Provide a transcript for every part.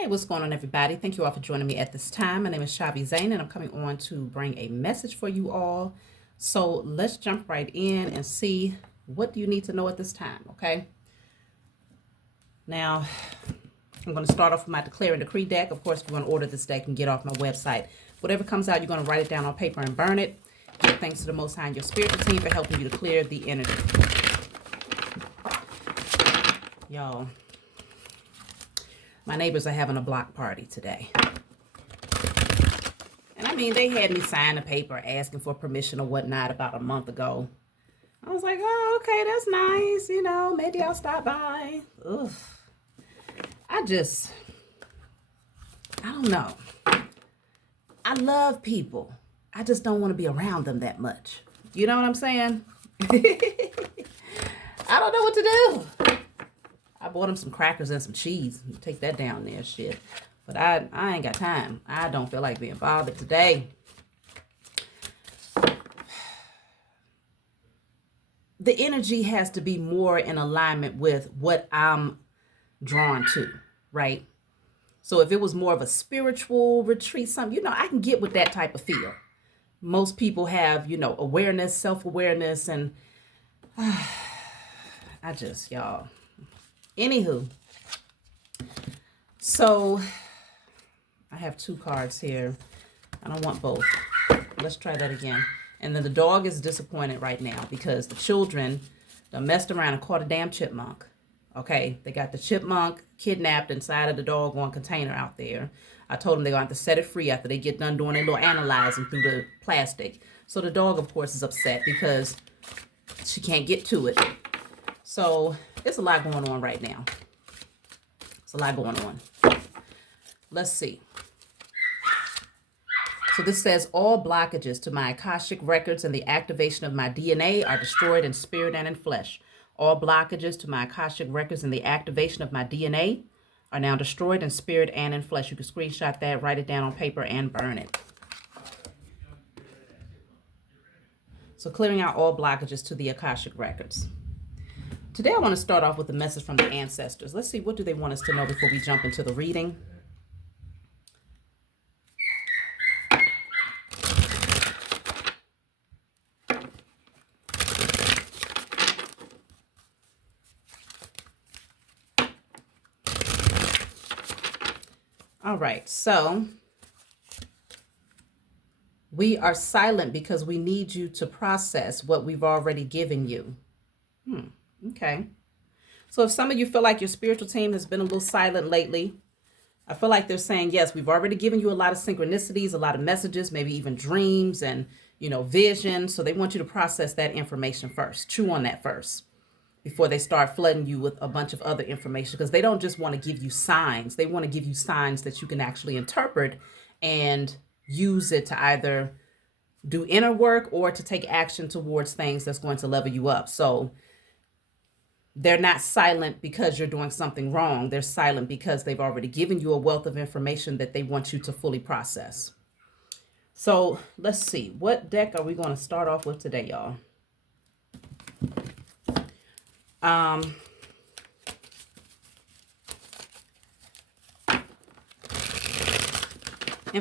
Hey, what's going on, everybody? Thank you all for joining me at this time. My name is Shavi Zane, and I'm coming on to bring a message for you all. So let's jump right in and see what do you need to know at this time, okay? Now, I'm going to start off with my Declare and Decree deck. Of course, if you want to order this deck and get off my website. Whatever comes out, you're going to write it down on paper and burn it. Give thanks to the Most High and your spiritual team for helping you to clear the energy. Y'all, my neighbors are having a block party today. And I mean, they had me sign a paper asking for permission or whatnot about a month ago. I was like, oh, okay, that's nice. You know, maybe I'll stop by. Ugh. I don't know. I love people. I just don't want to be around them that much. You know what I'm saying? I don't know what to do. I bought them some crackers and some cheese. Take that down there, shit. But I ain't got time. I don't feel like being bothered today. The energy has to be more in alignment with what I'm drawn to, right? So if it was more of a spiritual retreat, something, you know, I can get with that type of feel. Most people have, you know, awareness, self-awareness, and y'all. Anywho, so I have two cards here. I don't want both. Let's try that again. And then the dog is disappointed right now because the children done messed around and caught a damn chipmunk. Okay, they got the chipmunk kidnapped inside of the doggone container out there. I told them they're going to have to set it free after they get done doing their little analyzing through the plastic. So the dog, of course, is upset because she can't get to it. So it's a lot going on right now. It's a lot going on. Let's see. So this says, all blockages to my Akashic records and the activation of my DNA are destroyed in spirit and in flesh. All blockages to my Akashic records and the activation of my DNA are now destroyed in spirit and in flesh. You can screenshot that, write it down on paper, and burn it. So clearing out all blockages to the Akashic records. Today I want to start off with a message from the ancestors. Let's see, what do they want us to know before we jump into the reading? All right, so we are silent because we need you to process what we've already given you. Okay. So if some of you feel like your spiritual team has been a little silent lately, I feel like they're saying, yes, we've already given you a lot of synchronicities, a lot of messages, maybe even dreams and, you know, vision. So they want you to process that information first, chew on that first before they start flooding you with a bunch of other information, because they don't just want to give you signs. They want to give you signs that you can actually interpret and use it to either do inner work or to take action towards things that's going to level you up. So they're not silent because you're doing something wrong. They're silent because they've already given you a wealth of information that they want you to fully process. So let's see. What deck are we going to start off with today, y'all? And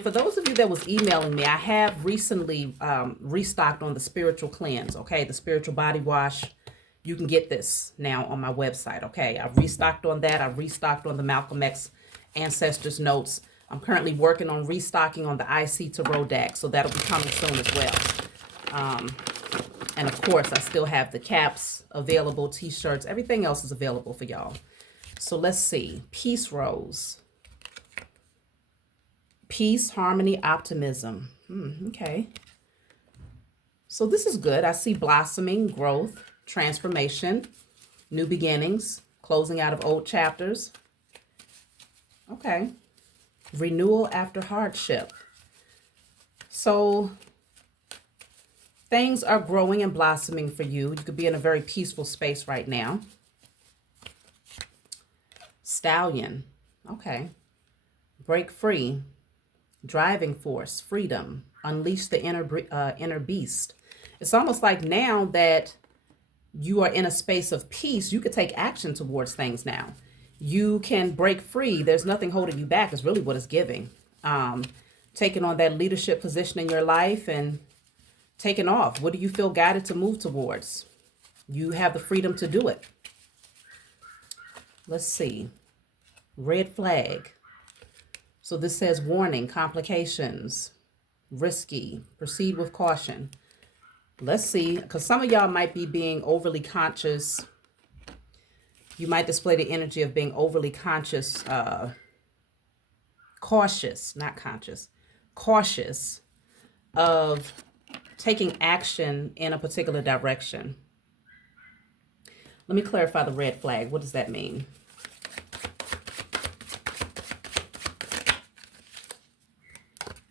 for those of you that was emailing me, I have recently restocked on the spiritual cleanse, okay? The spiritual body wash. You can get this now on my website, okay? I've restocked on that. I've restocked on the Malcolm X Ancestors Notes. I'm currently working on restocking on the IC Tarot deck, so that'll be coming soon as well. And of course, I still have the caps available, t-shirts, everything else is available for y'all. So let's see. Peace Rose. Peace, harmony, optimism. Okay. So this is good. I see blossoming, growth, transformation, new beginnings, closing out of old chapters. Okay. Renewal after hardship. So things are growing and blossoming for you. You could be in a very peaceful space right now. Stallion. Okay. Break free. Driving force. Freedom. Unleash the inner beast. It's almost like now that you are in a space of peace, you could take action towards things now. You can break free. There's nothing holding you back is really what it's giving. Taking on that leadership position in your life and taking off. What do you feel guided to move towards? You have the freedom to do it. Let's see. Red flag. So this says warning, complications, risky, proceed with caution. Let's see, because some of y'all might be being overly conscious. You might display the energy of being overly conscious, cautious, not conscious, cautious of taking action in a particular direction. Let me clarify the red flag. What does that mean?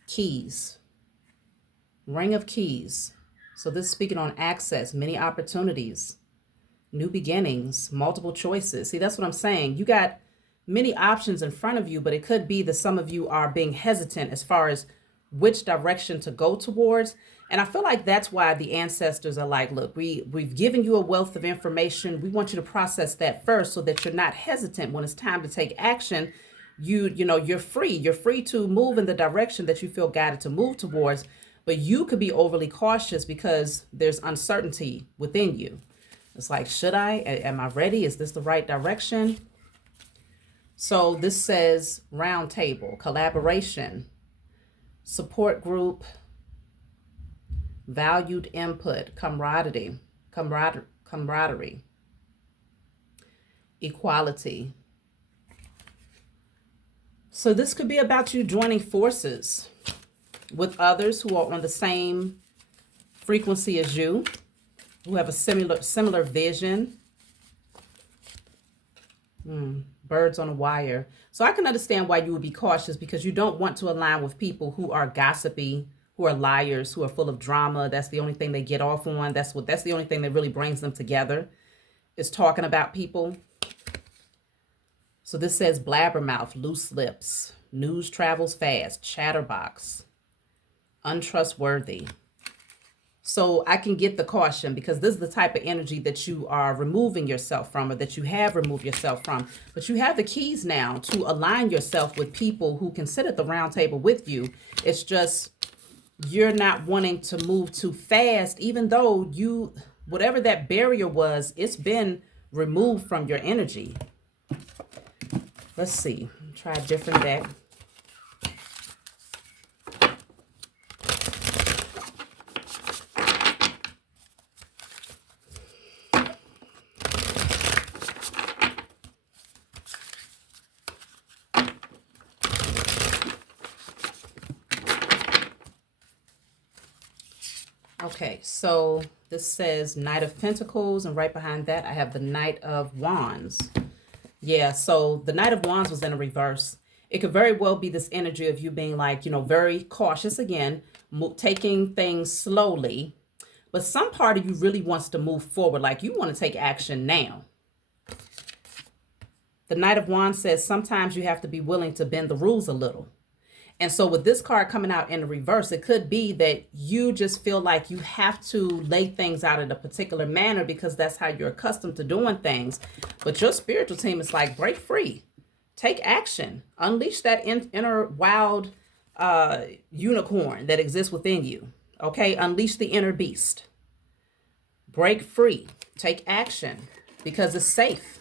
Keys. Ring of keys. So this is speaking on access, many opportunities, new beginnings, multiple choices. See, that's what I'm saying. You got many options in front of you, but it could be that some of you are being hesitant as far as which direction to go towards. And I feel like that's why the ancestors are like, look, we've given you a wealth of information. We want you to process that first so that you're not hesitant when it's time to take action. You're free. You're free to move in the direction that you feel guided to move towards. But you could be overly cautious because there's uncertainty within you. It's like, should I? Am I ready? Is this the right direction? So this says round table, collaboration, support group, valued input, camaraderie, equality. So this could be about you joining forces with others who are on the same frequency as you, who have a similar vision. Birds on a wire. So I can understand why you would be cautious, because you don't want to align with people who are gossipy, who are liars, who are full of drama. That's the only thing they get off on. That's the only thing that really brings them together, is talking about people. So this says blabbermouth, loose lips, news travels fast, chatterbox, untrustworthy. So I can get the caution, because this is the type of energy that you are removing yourself from, or that you have removed yourself from. But you have the keys now to align yourself with people who can sit at the round table with you. It's just you're not wanting to move too fast, even though whatever that barrier was, it's been removed from your energy. Let's see. Try a different deck. Okay, so this says Knight of Pentacles, and right behind that I have the Knight of Wands. Yeah, so the Knight of Wands was in a reverse. It could very well be this energy of you being like, very cautious again, taking things slowly. But some part of you really wants to move forward, like you want to take action now. The Knight of Wands says sometimes you have to be willing to bend the rules a little. And so with this card coming out in the reverse, it could be that you just feel like you have to lay things out in a particular manner because that's how you're accustomed to doing things. But your spiritual team is like, break free, take action, unleash that inner wild unicorn that exists within you. Okay, unleash the inner beast. Break free, take action, because it's safe.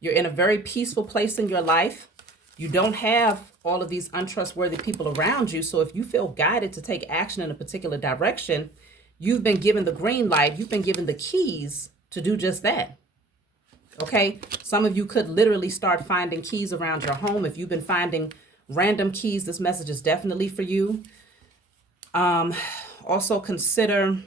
You're in a very peaceful place in your life. You don't have all of these untrustworthy people around you. So if you feel guided to take action in a particular direction, you've been given the green light. You've been given the keys to do just that. Okay. Some of you could literally start finding keys around your home. If you've been finding random keys, this message is definitely for you. Also consider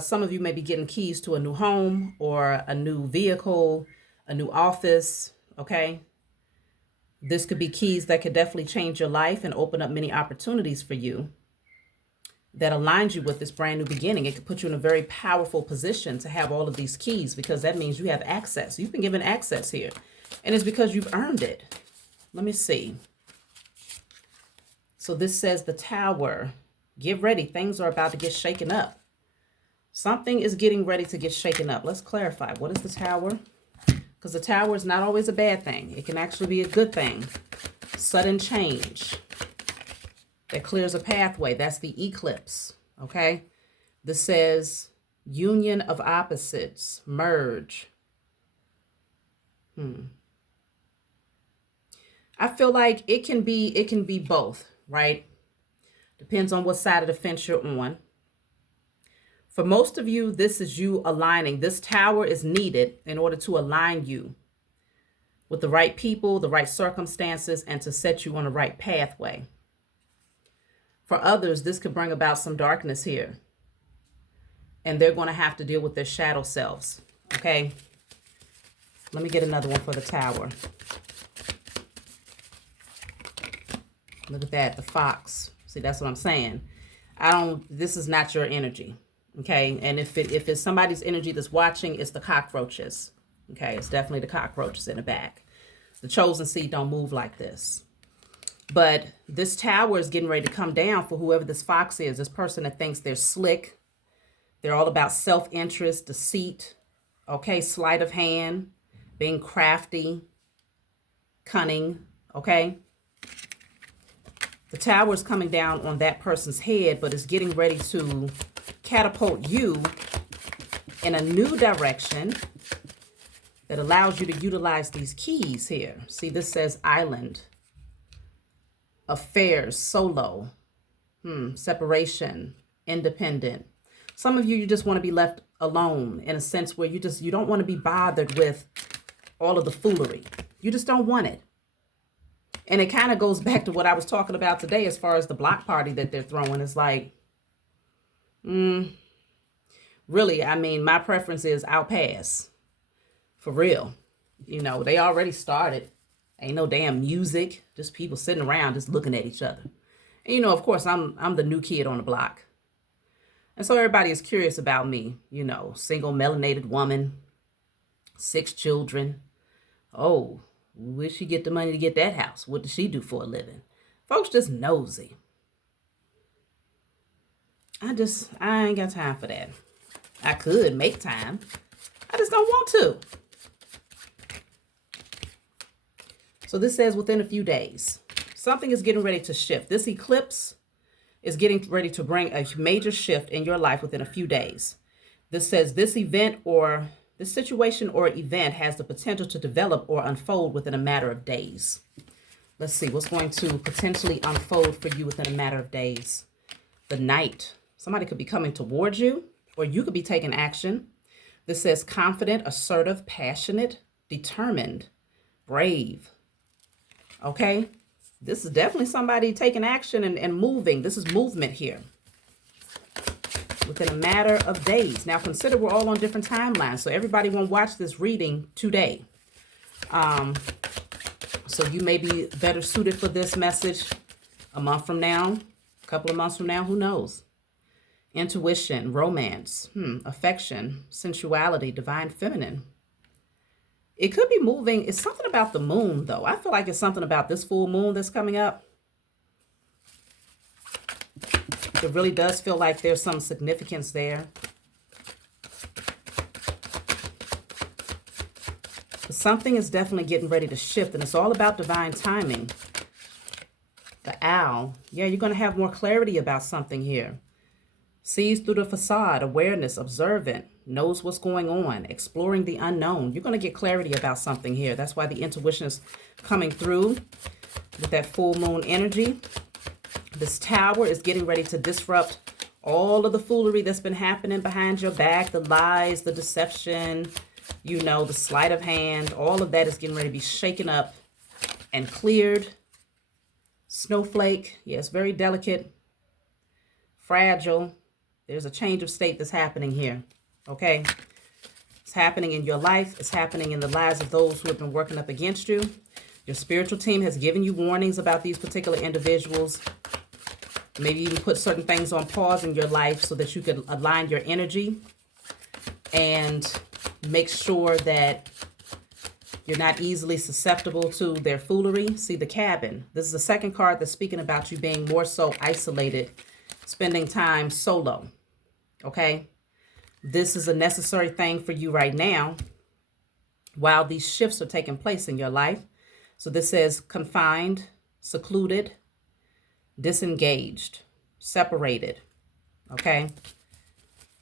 some of you may be getting keys to a new home or a new vehicle, a new office, okay? This could be keys that could definitely change your life and open up many opportunities for you that aligns you with this brand new beginning. It could put you in a very powerful position to have all of these keys, because that means you have access. You've been given access here, and it's because you've earned it. Let me see. So this says the Tower. Get ready. Things are about to get shaken up. Something is getting ready to get shaken up. Let's clarify. What is the Tower? Because the Tower is not always a bad thing. It can actually be a good thing. Sudden change that clears a pathway. That's the eclipse. Okay. This says union of opposites, merge. I feel like it can be both, right? Depends on what side of the fence you're on. For most of you, this is you aligning. This Tower is needed in order to align you with the right people, the right circumstances, and to set you on the right pathway. For others, this could bring about some darkness here. And they're going to have to deal with their shadow selves. Okay. Let me get another one for the Tower. Look at that. The fox. See, that's what I'm saying. This is not your energy. Okay. And if it's somebody's energy that's watching, it's the cockroaches. Okay. It's definitely the cockroaches in the back. The chosen seed don't move like this. But this Tower is getting ready to come down for whoever this fox is. This person that thinks they're slick. They're all about self-interest, deceit, okay, sleight of hand, being crafty, cunning, okay? The Tower is coming down on that person's head, but it's getting ready to catapult you in a new direction that allows you to utilize these keys here. See, this says island, affairs, solo, separation, independent. Some of you just want to be left alone in a sense where you don't want to be bothered with all of the foolery. You just don't want it. And it kind of goes back to what I was talking about today as far as the block party that they're throwing. It's like, really, I mean, my preference is I'll pass. For real. You know, they already started. Ain't no damn music. Just people sitting around just looking at each other. And, you know, of course, I'm the new kid on the block. And so everybody is curious about me, you know, single melanated woman, 6 children. Oh, where'd she get the money to get that house? What does she do for a living? Folks just nosy. I ain't got time for that. I could make time. I just don't want to. So this says within a few days, something is getting ready to shift. This eclipse is getting ready to bring a major shift in your life within a few days. This says this event or this situation or event has the potential to develop or unfold within a matter of days. Let's see what's going to potentially unfold for you within a matter of days. The Knight. Somebody could be coming towards you, or you could be taking action. This says confident, assertive, passionate, determined, brave. Okay. This is definitely somebody taking action and moving. This is movement here within a matter of days. Now, consider we're all on different timelines, so everybody won't watch this reading today. So you may be better suited for this message a month from now, a couple of months from now, who knows? Intuition, romance, affection, sensuality, divine feminine. It could be moving. It's something about the moon, though. I feel like it's something about this full moon that's coming up. It really does feel like there's some significance there. But something is definitely getting ready to shift, and it's all about divine timing. The Owl. Yeah, you're going to have more clarity about something here. Sees through the facade, awareness, observant, knows what's going on, exploring the unknown. You're going to get clarity about something here. That's why the intuition is coming through with that full moon energy. This Tower is getting ready to disrupt all of the foolery that's been happening behind your back, the lies, the deception, you know, the sleight of hand. All of that is getting ready to be shaken up and cleared. Snowflake. Yeah, it's very delicate, fragile. There's a change of state that's happening here. Okay. It's happening in your life. It's happening in the lives of those who have been working up against you. Your spiritual team has given you warnings about these particular individuals. Maybe even put certain things on pause in your life so that you can align your energy and make sure that you're not easily susceptible to their foolery. See, the Cabin. This is the second card that's speaking about you being more so isolated, spending time solo. Okay. This is a necessary thing for you right now while these shifts are taking place in your life. So this says confined, secluded, disengaged, separated. Okay?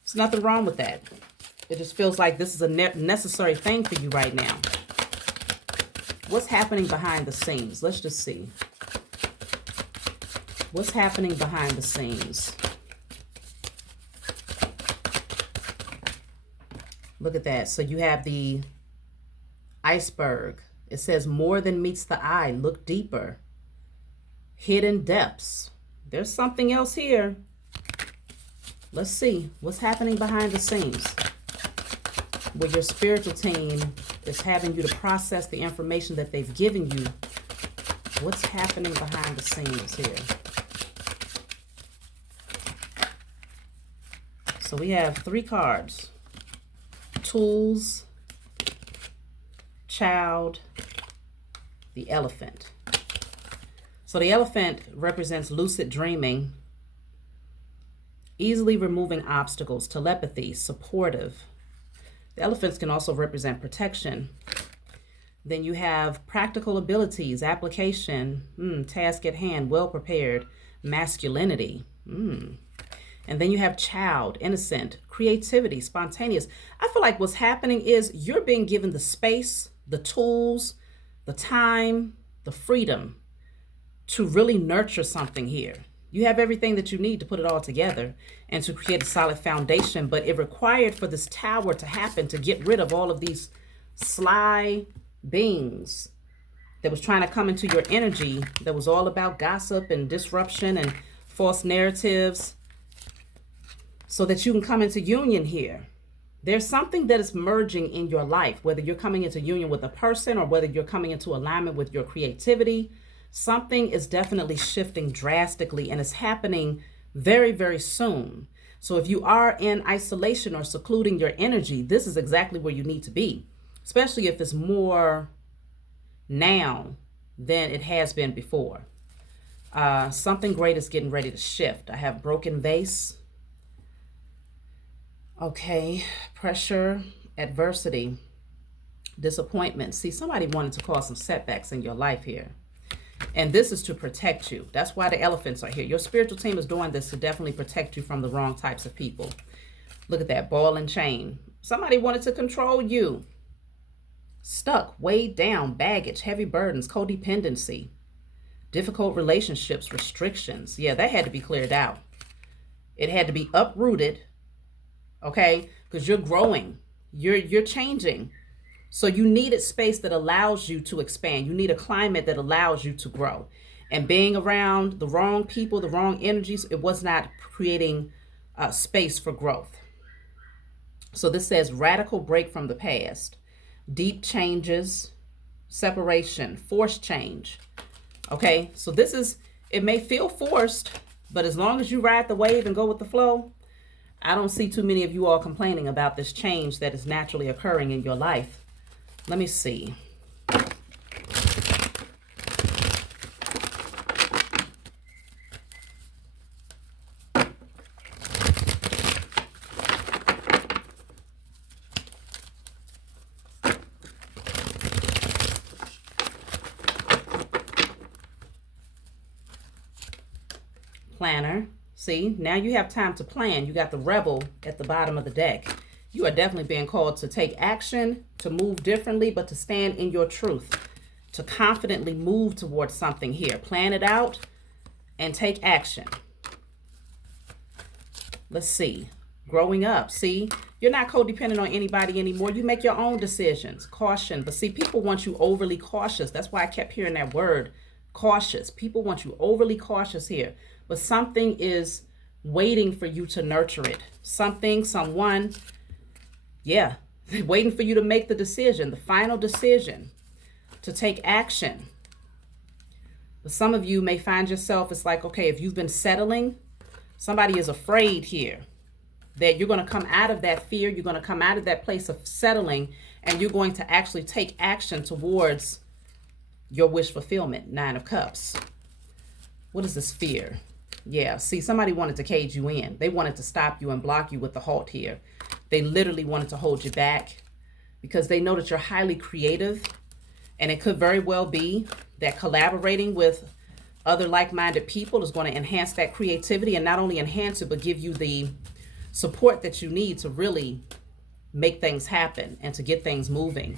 There's nothing wrong with that. It just feels like this is a necessary thing for you right now. What's happening behind the scenes? Let's just see. What's happening behind the scenes? Look at that. So you have the iceberg. It says more than meets the eye. Look deeper. Hidden depths. There's something else here. Let's see what's happening behind the scenes where your spiritual team is having you to process the information that they've given you. What's happening behind the scenes here? So we have 3 cards. Tools, child, the elephant. So the elephant represents lucid dreaming, easily removing obstacles, telepathy, supportive. The elephants can also represent protection. Then you have practical abilities, application, task at hand, well prepared, masculinity. And then you have child, innocent, creativity, spontaneous. I feel like what's happening is you're being given the space, the tools, the time, the freedom to really nurture something here. You have everything that you need to put it all together and to create a solid foundation, but it required for this tower to happen to get rid of all of these sly beings that was trying to come into your energy, that was all about gossip and disruption and false narratives, so that you can come into union here. There's something that is merging in your life, whether you're coming into union with a person or whether you're coming into alignment with your creativity. Something is definitely shifting drastically, and it's happening very, very soon. So if you are in isolation or secluding your energy, this is exactly where you need to be, especially if it's more now than it has been before. Something great is getting ready to shift. I have broken vase. Okay, pressure, adversity, disappointment. See, somebody wanted to cause some setbacks in your life here. And this is to protect you. That's why the elephants are here. Your spiritual team is doing this to definitely protect you from the wrong types of people. Look at that, ball and chain. Somebody wanted to control you. Stuck, weighed down, baggage, heavy burdens, codependency, difficult relationships, restrictions. Yeah, that had to be cleared out. It had to be uprooted. Okay, because you're growing, you're changing. So you needed space that allows you to expand. You need a climate that allows you to grow. And being around the wrong people, the wrong energies, it was not creating space for growth. So this says radical break from the past, deep changes, separation, forced change. Okay, so this is, it may feel forced, but as long as you ride the wave and go with the flow, I don't see too many of you all complaining about this change that is naturally occurring in your life. Let me see. Planner. See, now you have time to plan. You got the rebel at the bottom of the deck. You are definitely being called to take action, to move differently, but to stand in your truth, to confidently move towards something here. Plan it out and take action. Let's see. Growing up. See, you're not codependent on anybody anymore. You make your own decisions. Caution. But see, people want you overly cautious. That's why I kept hearing that word, cautious. People want you overly cautious here. But something is waiting for you to nurture it. Something, someone, yeah, waiting for you to make the decision, the final decision, to take action. But some of you may find yourself, it's like, okay, if you've been settling, somebody is afraid here that you're going to come out of that fear, you're going to come out of that place of settling, and you're going to actually take action towards your wish fulfillment. 9 of Cups. What is this fear? Yeah, see, somebody wanted to cage you in. They wanted to stop you and block you with the halt here. They literally wanted to hold you back because they know that you're highly creative. And it could very well be that collaborating with other like-minded people is going to enhance that creativity, and not only enhance it, but give you the support that you need to really make things happen and to get things moving.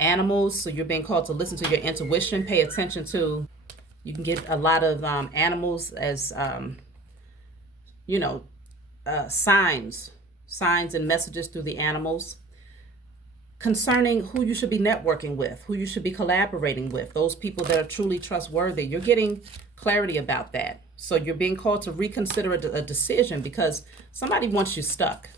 Animals, so you're being called to listen to your intuition, pay attention to, you can get a lot of animals as, you know, signs and messages through the animals concerning who you should be networking with, who you should be collaborating with, those people that are truly trustworthy. You're getting clarity about that. So you're being called to reconsider a decision because somebody wants you stuck.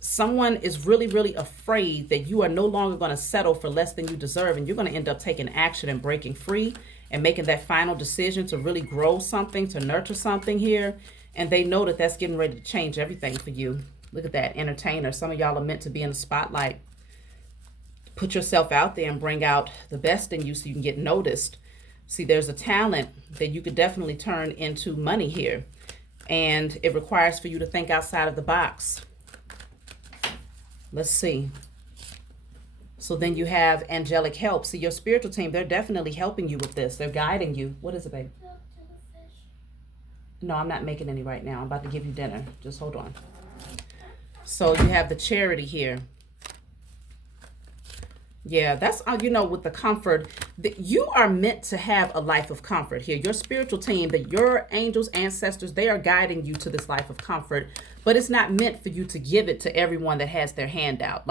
Someone is really, really afraid that you are no longer going to settle for less than you deserve, and you're going to end up taking action and breaking free and making that final decision to really grow something, to nurture something here. And they know that that's getting ready to change everything for you. Look at that, entertainer. Some of y'all are meant to be in the spotlight. Put yourself out there and bring out the best in you so you can get noticed. See, there's a talent that you could definitely turn into money here. And it requires for you to think outside of the box. Let's see. So then you have angelic help. See, your spiritual team, they're definitely helping you with this. They're guiding you. What is it, babe? No, I'm not making any right now. I'm about to give you dinner. Just hold on. So you have the charity here. Yeah, that's, you know, with the comfort, that you are meant to have a life of comfort here. Your spiritual team, that your angels, ancestors, they are guiding you to this life of comfort, but it's not meant for you to give it to everyone that has their hand out.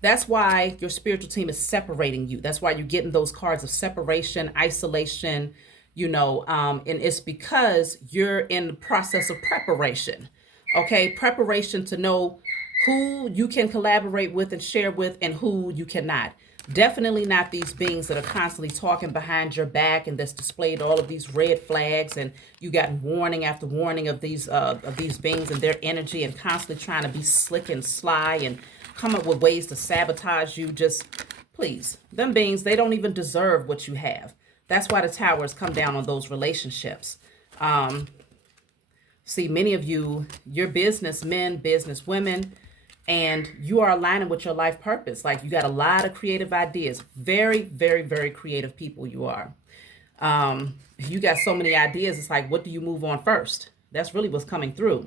That's why your spiritual team is separating you. That's why you're getting those cards of separation, isolation, you know, and it's because you're in the process of preparation. Okay, preparation to know who you can collaborate with and share with and who you cannot. Definitely not these beings that are constantly talking behind your back and that's displayed all of these red flags, and you got warning after warning of these beings and their energy, and constantly trying to be slick and sly and come up with ways to sabotage you. Just please, them beings, they don't even deserve what you have. That's why the towers come down on those relationships. See, many of you, you're businessmen, businesswomen, and you are aligning with your life purpose. Like, you got a lot of creative ideas. Very, very, very creative people you are. You got so many ideas. It's like, what do you move on first? That's really what's coming through.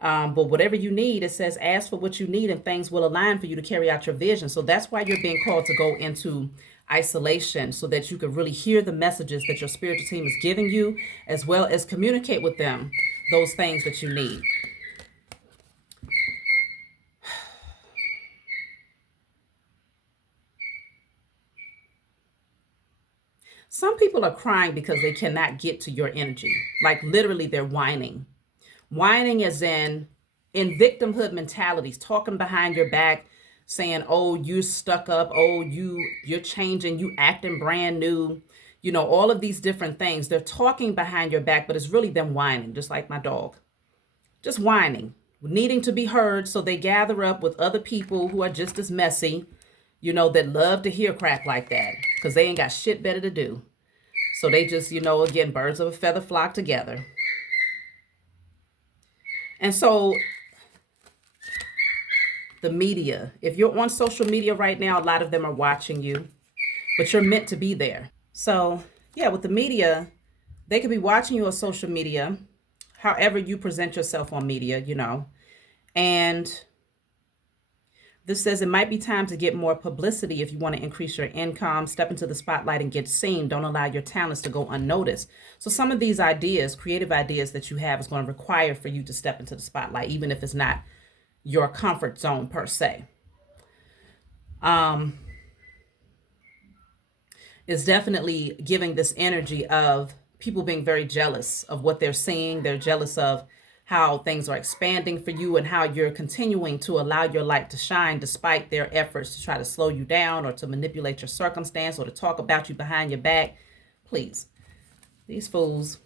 But whatever you need, it says, ask for what you need and things will align for you to carry out your vision. So that's why you're being called to go into isolation, so that you can really hear the messages that your spiritual team is giving you, as well as communicate with them those things that you need. Some people are crying because they cannot get to your energy. Like, literally, they're whining. Whining as in victimhood mentalities, talking behind your back, saying, oh, you stuck up, oh, you're changing, you acting brand new, you know, all of these different things. They're talking behind your back, but it's really them whining, just like my dog. Just whining, needing to be heard. So they gather up with other people who are just as messy, you know, that love to hear crap like that because they ain't got shit better to do. So they just, you know, again, birds of a feather flock together. And so the media, if you're on social media right now, a lot of them are watching you, but you're meant to be there. So yeah, with the media, they could be watching you on social media, however you present yourself on media, you know, and this says it might be time to get more publicity if you want to increase your income, step into the spotlight and get seen. Don't allow your talents to go unnoticed. So some of these ideas, creative ideas that you have, is going to require for you to step into the spotlight, even if it's not your comfort zone per se. It's definitely giving this energy of people being very jealous of what they're seeing. They're jealous of how things are expanding for you and how you're continuing to allow your light to shine despite their efforts to try to slow you down or to manipulate your circumstance or to talk about you behind your back. Please, these fools.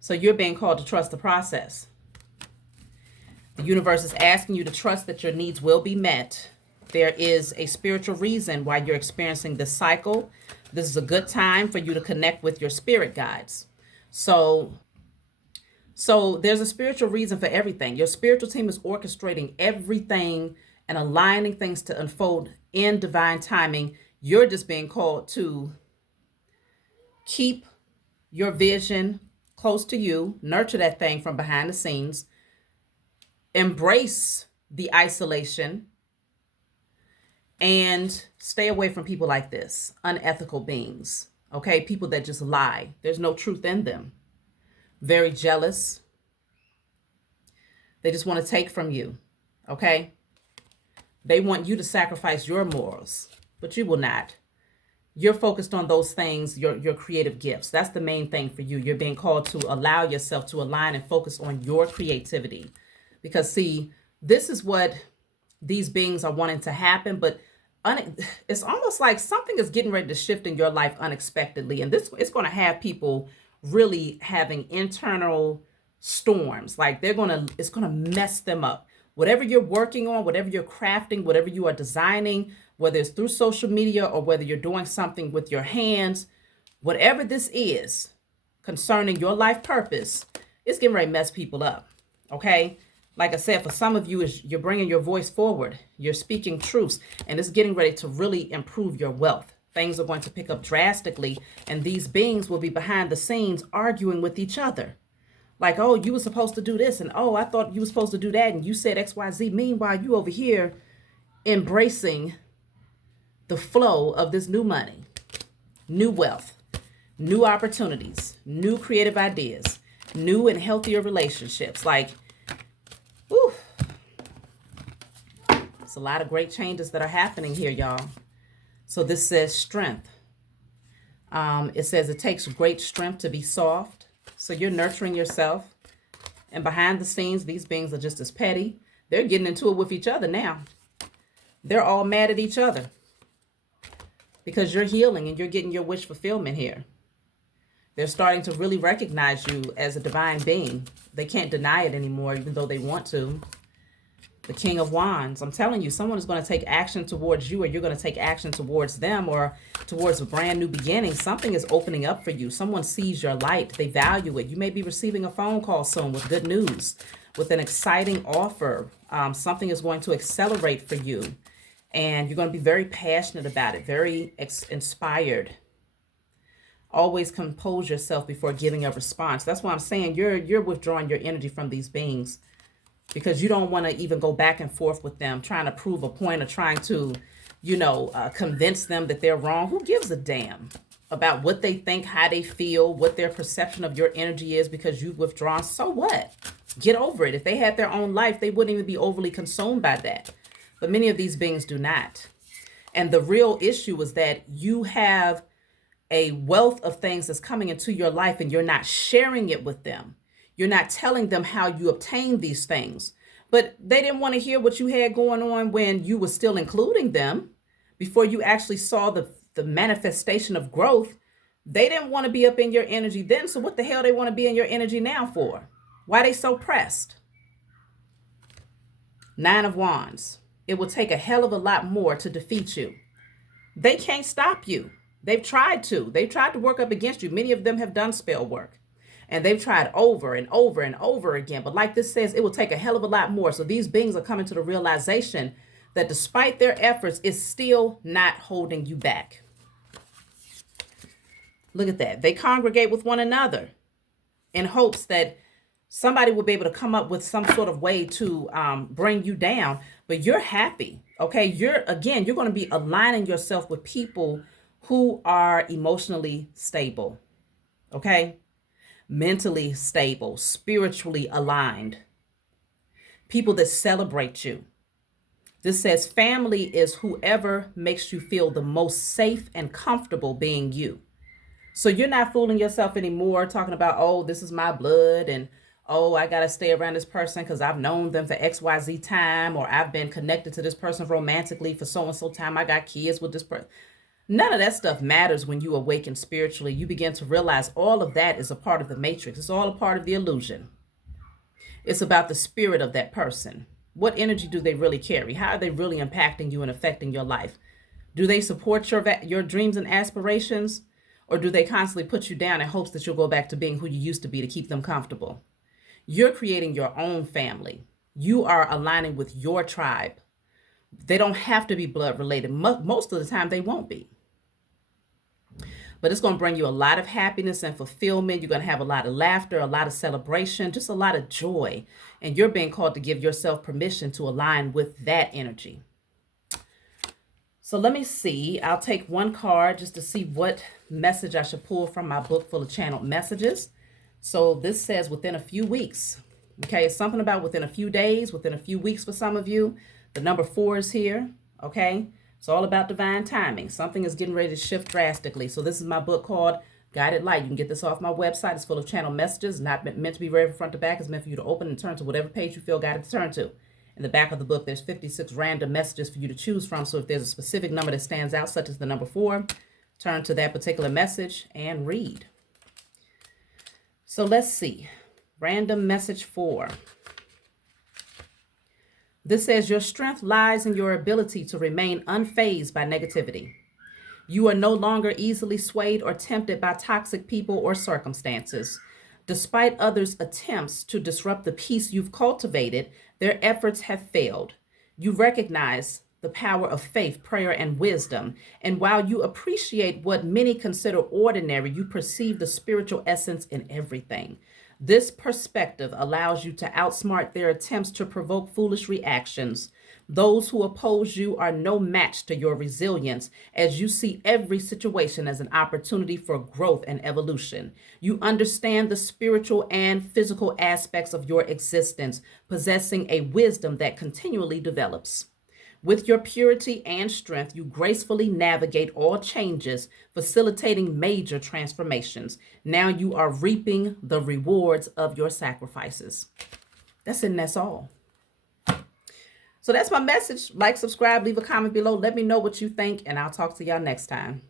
So you're being called to trust the process. The universe is asking you to trust that your needs will be met. There is a spiritual reason why you're experiencing this cycle. This is a good time for you to connect with your spirit guides. So So there's a spiritual reason for everything. Your spiritual team is orchestrating everything and aligning things to unfold in divine timing. You're just being called to keep your vision close to you, nurture that thing from behind the scenes, embrace the isolation, and stay away from people like this, unethical beings, okay? People that just lie. There's no truth in them. Very jealous. They just want to take from you, okay? They want you to sacrifice your morals, but you will not. You're focused on those things, your creative gifts. That's the main thing for you. You're being called to allow yourself to align and focus on your creativity. Because see, this is what these beings are wanting to happen, but it's almost like something is getting ready to shift in your life unexpectedly. And this it's going to have people really having internal storms. Like it's going to mess them up. Whatever you're working on, whatever you're crafting, whatever you are designing, whether it's through social media or whether you're doing something with your hands, whatever this is concerning your life purpose, it's getting ready to mess people up. Okay? Like I said, for some of you, you're bringing your voice forward. You're speaking truths, and it's getting ready to really improve your wealth. Things are going to pick up drastically, and these beings will be behind the scenes arguing with each other. Like, oh, you were supposed to do this, and oh, I thought you were supposed to do that, and you said XYZ. Meanwhile, you over here embracing the flow of this new money, new wealth, new opportunities, new creative ideas, new and healthier relationships. Like, whew, it's a lot of great changes that are happening here, y'all. So this says strength. It says it takes great strength to be soft. So you're nurturing yourself. And behind the scenes, these beings are just as petty. They're getting into it with each other now. They're all mad at each other because you're healing and you're getting your wish fulfillment here. They're starting to really recognize you as a divine being. They can't deny it anymore, even though they want to. The King of Wands. I'm telling you, someone is going to take action towards you, or you're going to take action towards them, or towards a brand new beginning. Something is opening up for you. Someone sees your light. They value it. You may be receiving a phone call soon with good news, with an exciting offer. Something is going to accelerate for you, and you're going to be very passionate about it, very inspired. Always compose yourself before giving a response. That's why I'm saying you're withdrawing your energy from these beings, because you don't want to even go back and forth with them, trying to prove a point or trying to, convince them that they're wrong. Who gives a damn about what they think, how they feel, what their perception of your energy is because you've withdrawn? So what? Get over it. If they had their own life, they wouldn't even be overly consumed by that. But many of these beings do not. And the real issue is that you have a wealth of things that's coming into your life and you're not sharing it with them. You're not telling them how you obtained these things. But they didn't want to hear what you had going on when you were still including them. Before you actually saw the manifestation of growth, they didn't want to be up in your energy then. So what the hell they want to be in your energy now for? Why they so pressed? 9 of Wands. It will take a hell of a lot more to defeat you. They can't stop you. They've tried to. They've tried to work up against you. Many of them have done spell work. And they've tried over and over and over again. But like this says, it will take a hell of a lot more. So these beings are coming to the realization that despite their efforts, it's still not holding you back. Look at that. They congregate with one another in hopes that somebody will be able to come up with some sort of way to bring you down. But you're happy. Okay. You're going to be aligning yourself with people who are emotionally stable. Okay. Mentally stable, spiritually aligned, people that celebrate you. This says family is whoever makes you feel the most safe and comfortable being you. So you're not fooling yourself anymore talking about, oh, this is my blood, and oh, I got to stay around this person because I've known them for XYZ time, or I've been connected to this person romantically for so and so time. I got kids with this person. None of that stuff matters when you awaken spiritually. You begin to realize all of that is a part of the matrix. It's all a part of the illusion. It's about the spirit of that person. What energy do they really carry? How are they really impacting you and affecting your life? Do they support your dreams and aspirations? Or do they constantly put you down in hopes that you'll go back to being who you used to be to keep them comfortable? You're creating your own family. You are aligning with your tribe. They don't have to be blood related. Most of the time, they won't be. But it's going to bring you a lot of happiness and fulfillment. You're going to have a lot of laughter, a lot of celebration, just a lot of joy. And you're being called to give yourself permission to align with that energy. So let me see. I'll take one card just to see what message I should pull from my book full of channeled messages. So this says within a few weeks. Okay, it's something about within a few days, within a few weeks for some of you. The number 4 is here. Okay, it's all about divine timing. Something is getting ready to shift drastically. So this is my book called Guided Light. You can get this off my website. It's full of channeled messages. Not meant to be read from front to back. It's meant for you to open and turn to whatever page you feel guided to turn to. In the back of the book, there's 56 random messages for you to choose from. So if there's a specific number that stands out, such as the number 4, turn to that particular message and read. So let's see. Random message 4. This says your strength lies in your ability to remain unfazed by negativity. You are no longer easily swayed or tempted by toxic people or circumstances. Despite others' attempts to disrupt the peace you've cultivated, their efforts have failed. You recognize the power of faith, prayer, and wisdom. And while you appreciate what many consider ordinary, you perceive the spiritual essence in everything. This perspective allows you to outsmart their attempts to provoke foolish reactions. Those who oppose you are no match to your resilience, as you see every situation as an opportunity for growth and evolution. You understand the spiritual and physical aspects of your existence, possessing a wisdom that continually develops. With your purity and strength, you gracefully navigate all changes, facilitating major transformations. Now you are reaping the rewards of your sacrifices. That's it, and that's all. So that's my message. Like, subscribe, leave a comment below. Let me know what you think, and I'll talk to y'all next time.